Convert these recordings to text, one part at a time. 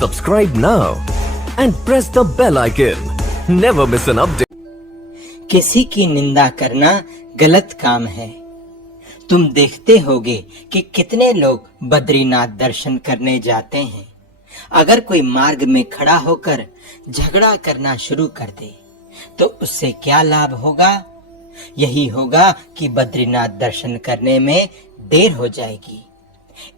Subscribe now and press the bell icon. Never miss an update. किसी की निंदा करना गलत काम है। तुम देखते होगे कि कितने लोग बद्रीनाथ दर्शन करने जाते हैं। अगर कोई मार्ग में खड़ा होकर झगड़ा करना शुरू कर दे तो उससे क्या लाभ होगा? यही होगा कि बद्रीनाथ दर्शन करने में देर हो जाएगी।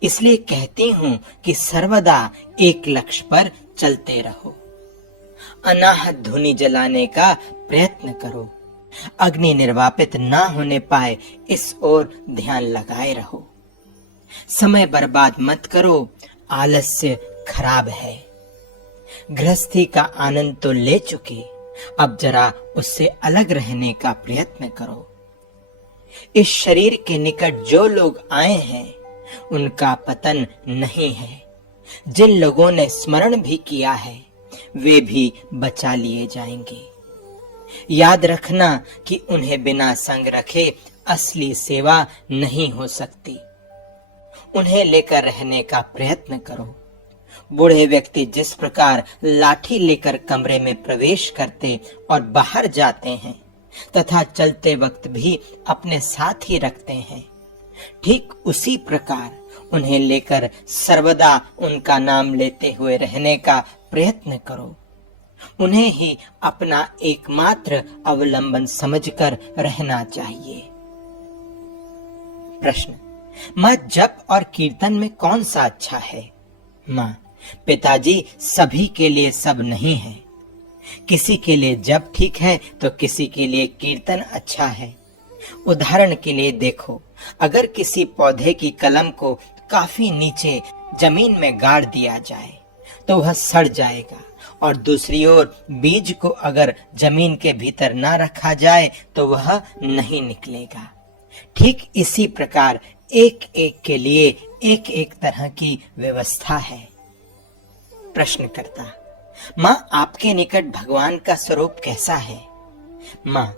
इसलिए कहती हूँ कि सर्वदा एक लक्ष्य पर चलते रहो। अनाहत धुनी जलाने का प्रयत्न करो। अग्नि निर्वापित ना होने पाए इस ओर ध्यान लगाए रहो। समय बर्बाद मत करो, आलस्य खराब है। गृहस्थी का आनंद तो ले चुके, अब जरा उससे अलग रहने का प्रयत्न करो। इस शरीर के निकट जो लोग आए हैं उनका पतन नहीं है। जिन लोगों ने स्मरण भी किया है वे भी बचा लिए जाएंगे। याद रखना कि उन्हें बिना संग रखे असली सेवा नहीं हो सकती। उन्हें लेकर रहने का प्रयत्न करो। बूढ़े व्यक्ति जिस प्रकार लाठी लेकर कमरे में प्रवेश करते और बाहर जाते हैं तथा चलते वक्त भी अपने साथ ही रखते हैं, ठीक उसी प्रकार उन्हें लेकर सर्वदा उनका नाम लेते हुए रहने का प्रयत्न करो। उन्हें ही अपना एकमात्र अवलंबन समझकर रहना चाहिए। प्रश्न: माँ, जप और कीर्तन में कौन सा अच्छा है? माँ, पिताजी, सभी के लिए सब नहीं है। किसी के लिए जप ठीक है तो किसी के लिए कीर्तन अच्छा है। उदाहरण के लिए देखो, अगर किसी पौधे की कलम को काफी नीचे जमीन में गाड़ दिया जाए तो वह सड़ जाएगा, और दूसरी ओर बीज को अगर जमीन के भीतर ना रखा जाए तो वह नहीं निकलेगा। ठीक इसी प्रकार एक एक के लिए एक एक तरह की व्यवस्था है। प्रश्नकर्ता: माँ, आपके निकट भगवान का स्वरूप कैसा है? माँ,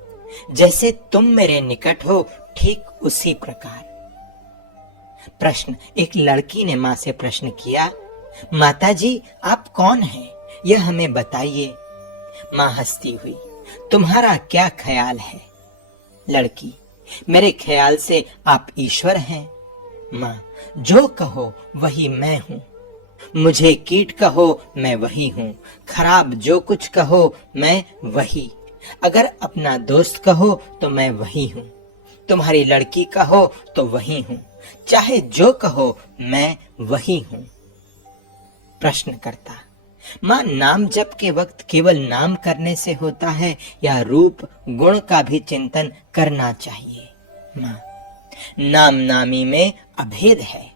जैसे तुम मेरे निकट हो ठीक उसी प्रकार। प्रश्न: एक लड़की ने माँ से प्रश्न किया, माताजी, आप कौन हैं? यह हमें बताइए। माँ हंसती हुई, तुम्हारा क्या ख्याल है? लड़की: मेरे ख्याल से आप ईश्वर हैं। माँ: जो कहो वही मैं हूँ। मुझे कीट कहो मैं वही हूँ, खराब जो कुछ कहो मैं वही। अगर अपना दोस्त कहो तो मैं वही हूँ, तुम्हारी लड़की कहो तो वही हूँ, चाहे जो कहो मैं वही हूँ। प्रश्नकर्ता: माँ, नाम जप के वक्त केवल नाम करने से होता है या रूप गुण का भी चिंतन करना चाहिए? माँ, नाम नामी में अभेद है,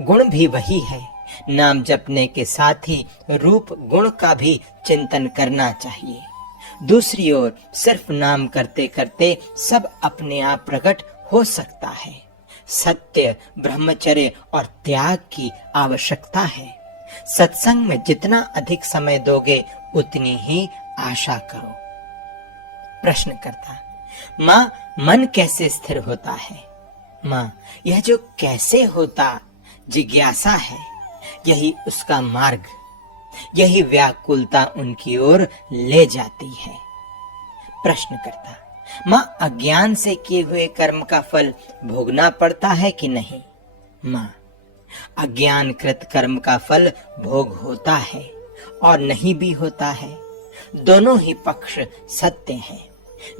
गुण भी वही है। नाम जपने के साथ ही रूप गुण का भी चिंतन करना चाहिए। दूसरी ओर सिर्फ नाम करते करते सब अपने आप प्रकट हो सकता है। सत्य, ब्रह्मचर्य और त्याग की आवश्यकता है। सत्संग में जितना अधिक समय दोगे उतनी ही आशा करो। प्रश्नकर्ता: माँ, मन कैसे स्थिर होता है? माँ, यह जो कैसे होता जिज्ञासा है, यही उसका मार्ग, यही व्याकुलता उनकी ओर ले जाती है। प्रश्नकर्ता: माँ, अज्ञान से किए हुए कर्म का फल भोगना पड़ता है कि नहीं? माँ, अज्ञान कृत कर्म का फल भोग होता है और नहीं भी होता है। दोनों ही पक्ष सत्य हैं।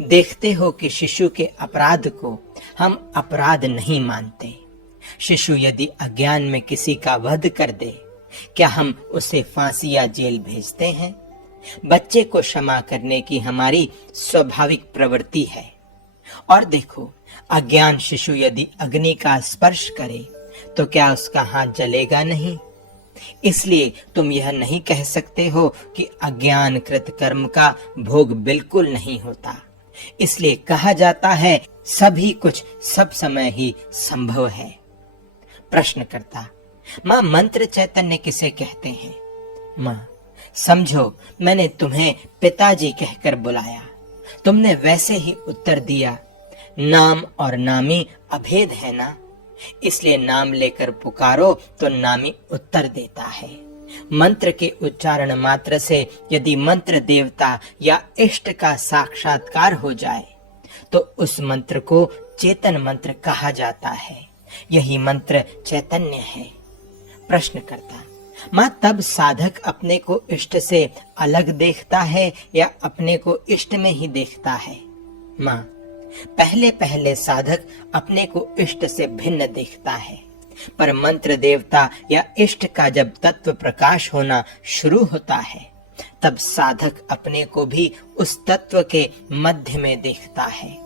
देखते हो कि शिशु के अपराध को हम अपराध नहीं मानते। शिशु यदि अज्ञान में किसी का वध कर दे, क्या हम उसे फांसी या जेल भेजते हैं? बच्चे को क्षमा करने की हमारी स्वाभाविक प्रवृत्ति है। और देखो, अज्ञान शिशु यदि अग्नि का स्पर्श करे तो क्या उसका हाथ जलेगा नहीं? इसलिए तुम यह नहीं कह सकते हो कि अज्ञान कृत कर्म का भोग बिल्कुल नहीं होता। इसलिए कहा जाता है सभी कुछ सब समय ही संभव है। प्रश्नकर्ता: माँ, मंत्र चैतन्य किसे कहते हैं? माँ, समझो, मैंने तुम्हें पिताजी कहकर बुलाया, तुमने वैसे ही उत्तर दिया। नाम और नामी अभेद है ना, इसलिए नाम लेकर पुकारो तो नामी उत्तर देता है। मंत्र के उच्चारण मात्र से यदि मंत्र देवता या इष्ट का साक्षात्कार हो जाए तो उस मंत्र को चेतन मंत्र कहा जाता है। यही मंत्र चैतन्य है। प्रश्नकर्ता, माँ तब साधक अपने को इष्ट से अलग देखता है या अपने को इष्ट में ही देखता है? माँ, पहले पहले साधक अपने को इष्ट से भिन्न देखता है, पर मंत्र देवता या इष्ट का जब तत्व प्रकाश होना शुरू होता है तब साधक अपने को भी उस तत्व के मध्य में देखता है।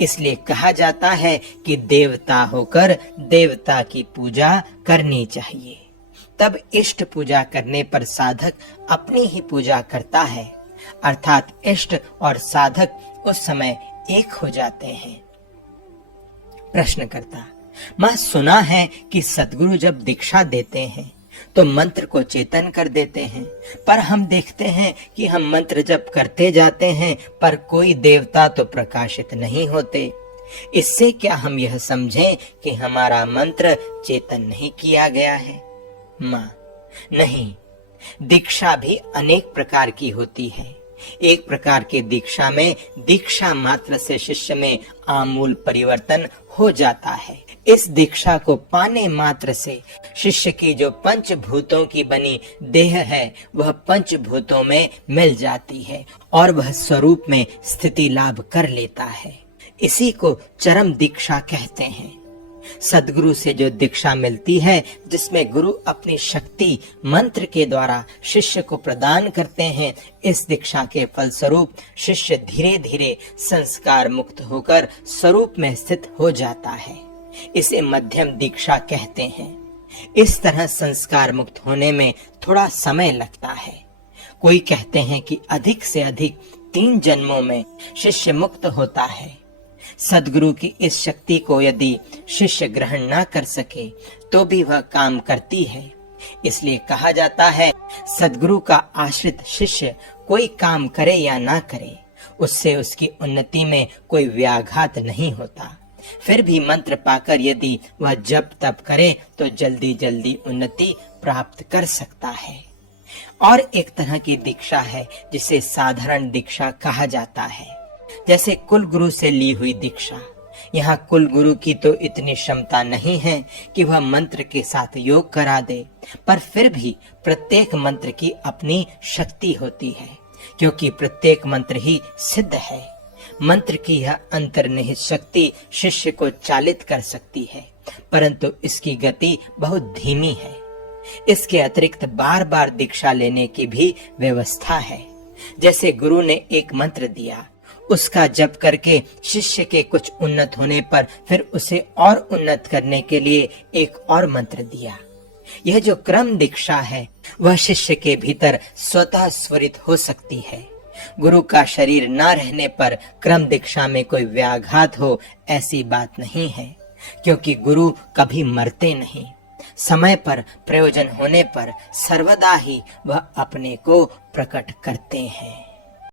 इसलिए कहा जाता है कि देवता होकर देवता की पूजा करनी चाहिए। तब इष्ट पूजा करने पर साधक अपनी ही पूजा करता है, अर्थात इष्ट और साधक उस समय एक हो जाते हैं। प्रश्नकर्ता, मां सुना है कि सद्गुरु जब दीक्षा देते हैं तो मंत्र को चेतन कर देते हैं, पर हम देखते हैं कि हम मंत्र जप करते जाते हैं पर कोई देवता तो प्रकाशित नहीं होते। इससे क्या हम यह समझें कि हमारा मंत्र चेतन नहीं किया गया है? मां, नहीं, दीक्षा भी अनेक प्रकार की होती है। एक प्रकार की दीक्षा में दीक्षा मात्र से शिष्य में आमूल परिवर्तन हो जाता है। इस दीक्षा को पाने मात्र से शिष्य की जो पंचभूतों की बनी देह है वह पंचभूतों में मिल जाती है और वह स्वरूप में स्थिति लाभ कर लेता है। इसी को चरम दीक्षा कहते हैं। सद्गुरु से जो दीक्षा मिलती है, जिसमें गुरु अपनी शक्ति मंत्र के द्वारा शिष्य को प्रदान करते हैं, इस दीक्षा के फलस्वरूप शिष्य धीरे धीरे संस्कार मुक्त होकर स्वरूप में स्थित हो जाता है। इसे मध्यम दीक्षा कहते हैं। इस तरह संस्कार मुक्त होने में थोड़ा समय लगता है। कोई कहते हैं कि अधिक से अधिक 3 जन्मों में शिष्य मुक्त होता है। सद्गुरु की इस शक्ति को यदि शिष्य ग्रहण ना कर सके तो भी वह काम करती है। इसलिए कहा जाता है, सद्गुरु का आश्रित शिष्य कोई काम करे या ना करे, उससे उसकी उन्नति में कोई व्याघात नहीं होता। फिर भी मंत्र पाकर यदि वह जप तप करे तो जल्दी जल्दी उन्नति प्राप्त कर सकता है। और एक तरह की दीक्षा है जिसे साधारण दीक्षा कहा जाता है, जैसे कुल गुरु से ली हुई दीक्षा। यहाँ कुल गुरु की तो इतनी क्षमता नहीं है कि वह मंत्र के साथ योग करा दे, पर फिर भी प्रत्येक मंत्र की अपनी शक्ति होती है, क्योंकि प्रत्येक मंत्र ही सिद्ध है। मंत्र की यह अंतर्निहित शक्ति शिष्य को चालित कर सकती है, परंतु इसकी गति बहुत धीमी है। इसके अतिरिक्त बार बार दीक्षा लेने की भी व्यवस्था है। जैसे गुरु ने एक मंत्र दिया, उसका जप करके शिष्य के कुछ उन्नत होने पर फिर उसे और उन्नत करने के लिए एक और मंत्र दिया। यह जो क्रम दीक्षा है वह शिष्य के भीतर स्वतः स्वरित हो सकती है। गुरु का शरीर न रहने पर क्रम दीक्षा में कोई व्याघात हो, ऐसी बात नहीं है, क्योंकि गुरु कभी मरते नहीं। समय पर प्रयोजन होने पर सर्वदा ही वह अपने को प्रकट करते हैं।